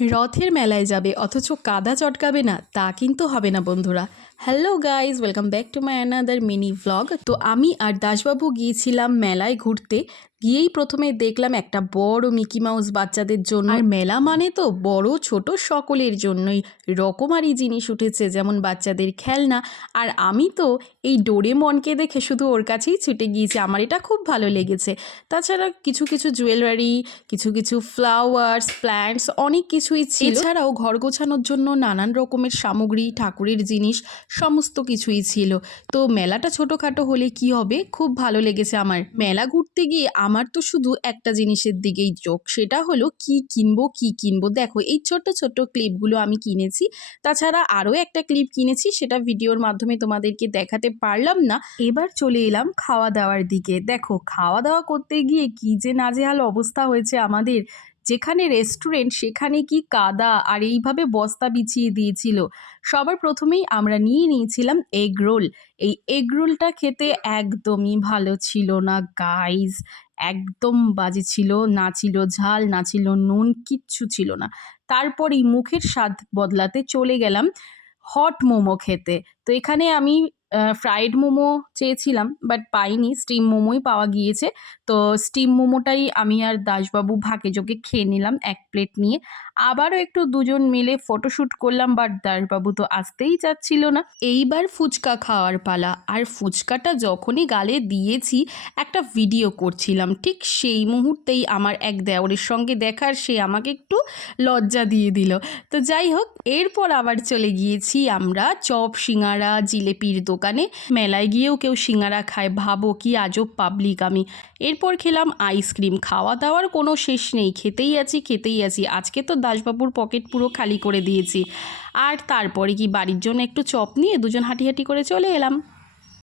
রথের মেলায় যাবে অথচ কাদা চটকাবে না, তা কিন্তু হবে না বন্ধুরা। Hello guys, welcome back to my another mini vlog. তো আমি আর দাসবাবু গিয়েছিলাম মেলায় ঘুরতে। গিয়েই প্রথমে দেখলাম একটা বড় মিকি মাউস বাচ্চাদের জন্য। আর মেলা মানে তো বড় ছোট সকলের জন্যই রকমারি জিনিস উঠেছে, যেমন বাচ্চাদের খেলনা। আর আমি তো এই ডোরেমনকে দেখে শুধু ওর কাছেই ছুটে গিয়েছি, আমার এটা খুব ভালো লেগেছে। তাছাড়া কিছু কিছু জুয়েলারি, কিছু কিছু ফ্লাওয়ার্স, প্ল্যান্টস, অনেক কিছুই ছিল। এছাড়াও ঘর গোছানোর জন্য নানান রকমের সামগ্রী, ঠাকুরের জিনিস, সমস্ত কিছুই ছিল। তো মেলাটা ছোটোখাটো হলে কি হবে, খুব ভালো লেগেছে আমার। মেলা ঘুরতে গিয়ে আমার তো শুধু একটা জিনিসের দিকেই চোখ, সেটা হলো কি কিনবো কি কিনবো। দেখো এই ছোট্ট ছোট্ট ক্লিপগুলো আমি কিনেছি। তাছাড়া আরও একটা ক্লিপ কিনেছি, সেটা ভিডিওর মাধ্যমে তোমাদেরকে দেখাতে পারলাম না। এবার চলে এলাম খাওয়া দাওয়ার দিকে। দেখো খাওয়া দাওয়া করতে গিয়ে কি যে নাজেহাল অবস্থা হয়েছে আমাদের। যেখানে রেস্টুরেন্ট সেখানে কি কাদা, আর এইভাবে বস্তা বিছিয়ে দিয়েছিল। সবার প্রথমেই আমরা নিয়ে নিয়েছিলাম এগ রোল। এই এগ রোলটা খেতে একদমই ভালো ছিল না গাইজ, একদম বাজে ছিল। না ছিল ঝাল, না ছিল নুন, কিচ্ছু ছিল না। তারপরেই মুখের স্বাদ বদলাতে চলে গেলাম হট মোমো খেতে। তো এখানে আমি ফ্রাইড মোমো চেয়েছিলাম, বাট পাইনি, স্টিম মোমোই পাওয়া গিয়েছে। তো স্টিম মোমোটাই আমি আর দাসবাবু ভাগে যোগে খেয়ে নিলাম এক প্লেট নিয়ে। আবারও একটু দুজন মিলে ফটোশ্যুট করলাম, বাট দাসবাবু তো আসতেই চাচ্ছিল না। এইবার ফুচকা খাওয়ার পালা। আর ফুচকাটা যখনই গালে দিয়েছি, একটা ভিডিও করছিলাম, ঠিক সেই মুহূর্তেই আমার এক দেওরের সঙ্গে দেখার, সে আমাকে একটু লজ্জা দিয়ে দিল। তো যাই হোক, এরপর আবার চলে গিয়েছি আমরা চপ, সিঙ্গারা, জিলেপির দোকানে। মেলায় গিয়েও কেউ সিঙ্গারা খায়, ভাবো কি আজব পাবলিক আমি। এরপর খেলাম আইসক্রিম। খাওয়া দাওয়ার কোনো শেষ নেই, খেতেই আছি খেতেই আছি। আজকে তো দাসবাবুর পকেট পুরো খালি করে দিয়েছি। আর তারপরে কি বাড়ির জন্য একটু চপ নিয়ে দুজন হাঁটি হাঁটি করে চলে এলাম।